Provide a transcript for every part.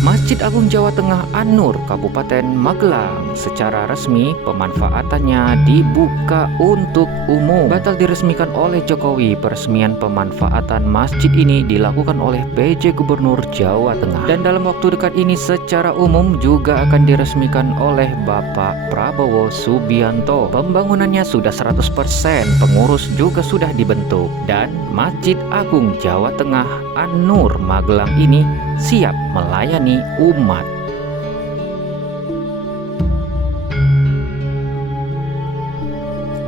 Masjid Agung Jawa Tengah An-Nur Kabupaten Magelang secara resmi pemanfaatannya dibuka untuk umum. Batal diresmikan oleh Jokowi. Peresmian pemanfaatan masjid ini dilakukan oleh PJ Gubernur Jawa Tengah. Dan dalam waktu dekat ini secara umum juga akan diresmikan oleh Bapak Prabowo Subianto. Pembangunannya sudah 100%, pengurus juga sudah dibentuk. Dan Masjid Agung Jawa Tengah An-Nur Magelang ini siap melayani umat.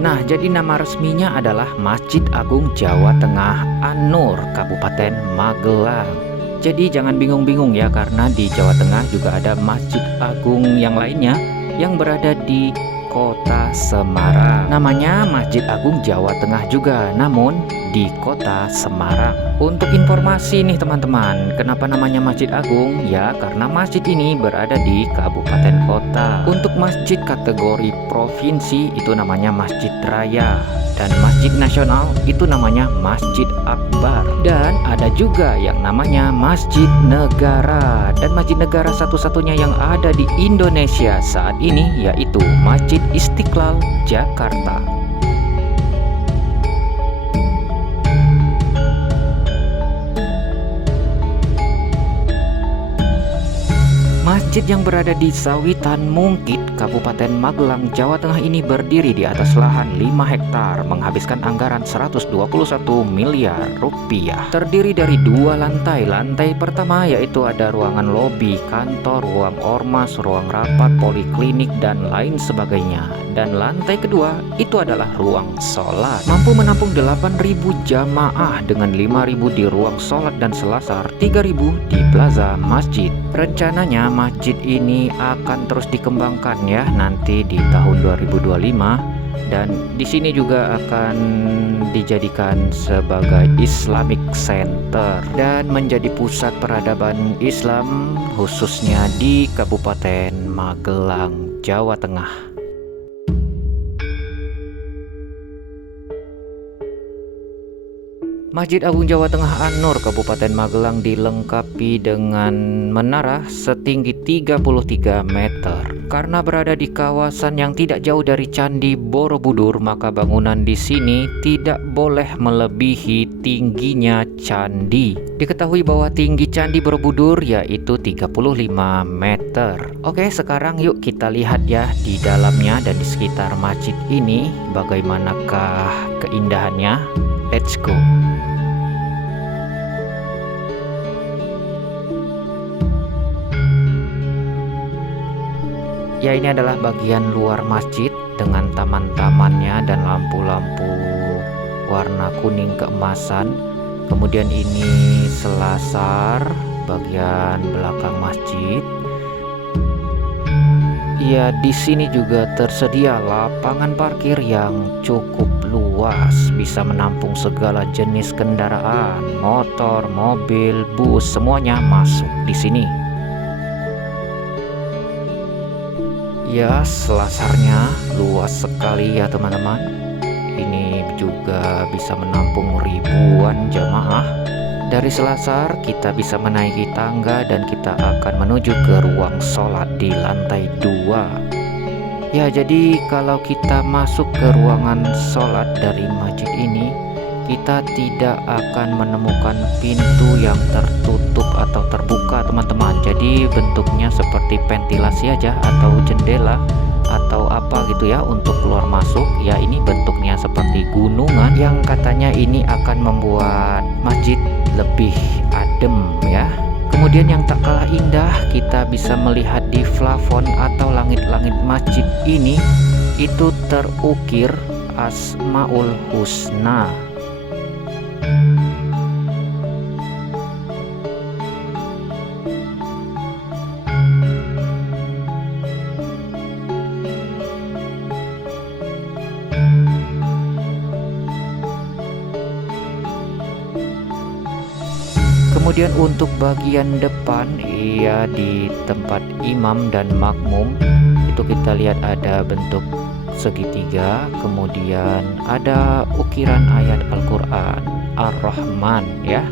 Nah, jadi nama resminya adalah Masjid Agung Jawa Tengah An-Nur Kabupaten Magelang. Jadi jangan bingung-bingung ya, karena di Jawa Tengah juga ada Masjid Agung yang lainnya yang berada di Kota Semarang. Namanya Masjid Agung Jawa Tengah juga, namun di Kota Semarang. Untuk informasi nih teman-teman, kenapa namanya Masjid Agung? Ya, karena masjid ini berada di kabupaten kota. Untuk masjid kategori provinsi itu namanya Masjid Raya, dan masjid nasional itu namanya Masjid Akbar. Dan ada juga yang namanya Masjid Negara. Dan Masjid Negara satu-satunya yang ada di Indonesia saat ini yaitu Masjid Istiqlal Jakarta. Masjid yang berada di Sawitan Mungkit, Kabupaten Magelang, Jawa Tengah ini berdiri di atas lahan 5 hektar, menghabiskan anggaran 121 miliar rupiah. Terdiri dari 2 lantai. Lantai pertama yaitu ada ruangan lobi, kantor, ruang ormas, ruang rapat, poliklinik, dan lain sebagainya. Dan lantai kedua itu adalah ruang sholat. Mampu menampung 8.000 jamaah dengan 5.000 di ruang sholat dan selasar, 3.000 di plaza masjid. Rencananya masjid ini akan terus dikembangkan ya nanti di tahun 2025, dan di sini juga akan dijadikan sebagai Islamic Center dan menjadi pusat peradaban Islam khususnya di Kabupaten Magelang, Jawa Tengah. Masjid Agung Jawa Tengah An-Nur Kabupaten Magelang dilengkapi dengan menara setinggi 33 meter. Karena berada di kawasan yang tidak jauh dari Candi Borobudur, maka bangunan di sini tidak boleh melebihi tingginya candi. Diketahui bahwa tinggi Candi Borobudur yaitu 35 meter. Oke, sekarang yuk kita lihat ya di dalamnya dan di sekitar masjid ini bagaimanakah keindahannya. Let's go. Ya, ini adalah bagian luar masjid dengan taman-tamannya dan lampu-lampu warna kuning keemasan. Kemudian ini selasar bagian belakang masjid. Ya, di sini juga tersedia lapangan parkir yang cukup luas, bisa menampung segala jenis kendaraan, motor, mobil, bus, semuanya masuk di sini. Ya, selasarnya luas sekali ya teman-teman. Ini juga bisa menampung ribuan jamaah. Dari selasar kita bisa menaiki tangga dan kita akan menuju ke ruang sholat di lantai 2. Ya, jadi kalau kita masuk ke ruangan sholat dari masjid ini, kita tidak akan menemukan pintu yang tertutup atau terbuka teman-teman. Jadi bentuknya seperti ventilasi aja atau jendela atau apa gitu ya untuk keluar masuk. Ya, ini bentuknya seperti gunungan yang katanya ini akan membuat masjid lebih adem ya. Kemudian yang tak kalah indah, kita bisa melihat di plafon atau langit-langit masjid ini itu terukir Asmaul Husna. Kemudian untuk bagian depan, ya di tempat imam dan makmum, itu kita lihat ada bentuk segitiga, kemudian ada ukiran ayat Al-Quran Ar-Rahman ya.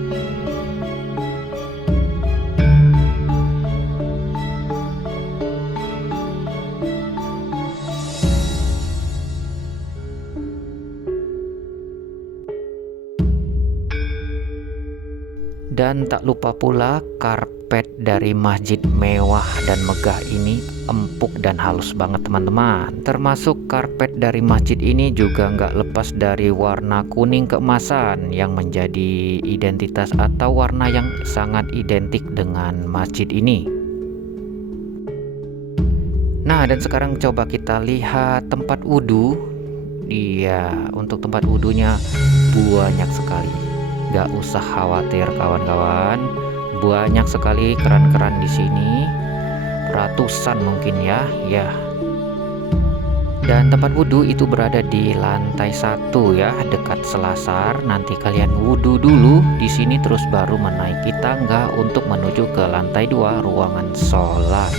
Dan tak lupa pula karpet dari masjid mewah dan megah ini empuk dan halus banget teman-teman. Termasuk karpet dari masjid ini juga nggak lepas dari warna kuning keemasan yang menjadi identitas atau warna yang sangat identik dengan masjid ini. Nah, dan sekarang coba kita lihat tempat wudhu. Iya, untuk tempat wudhunya banyak sekali. Gak usah khawatir kawan-kawan, banyak sekali keran-keran di sini, ratusan mungkin ya. Dan tempat wudhu itu berada di lantai 1 ya, dekat selasar. Nanti kalian wudhu dulu di sini, terus baru menaiki tangga untuk menuju ke lantai 2 ruangan sholat.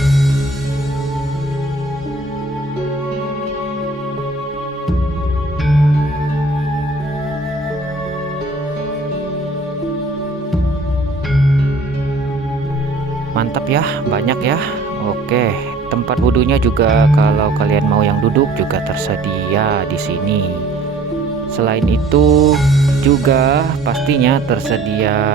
Mantap ya, banyak ya. Oke, tempat wudhunya juga kalau kalian mau yang duduk juga tersedia di sini. Selain itu juga pastinya tersedia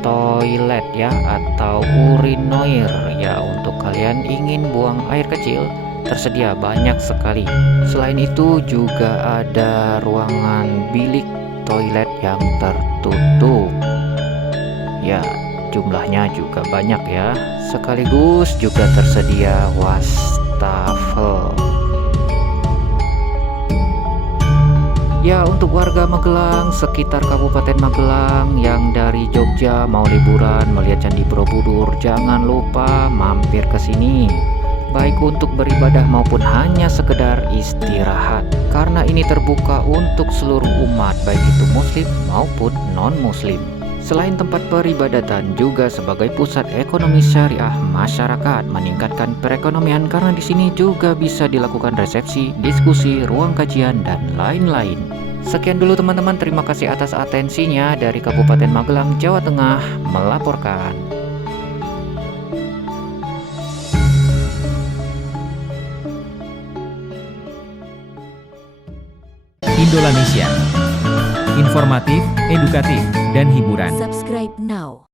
toilet ya, atau urinoir ya, untuk kalian ingin buang air kecil tersedia banyak sekali. Selain itu juga ada ruangan bilik toilet yang tertutup ya, jumlahnya juga banyak ya. Sekaligus juga tersedia wastafel. Ya, untuk warga Magelang, sekitar Kabupaten Magelang yang dari Jogja mau liburan melihat Candi Borobudur, jangan lupa mampir ke sini. Baik untuk beribadah maupun hanya sekedar istirahat. Karena ini terbuka untuk seluruh umat, baik itu muslim maupun non-muslim. Selain tempat peribadatan, juga sebagai pusat ekonomi syariah masyarakat, meningkatkan perekonomian karena di sini juga bisa dilakukan resepsi, diskusi, ruang kajian, dan lain-lain. Sekian dulu teman-teman, terima kasih atas atensinya. Dari Kabupaten Magelang, Jawa Tengah melaporkan. Indolanesia. Informatif, edukatif, dan hiburan. Subscribe now.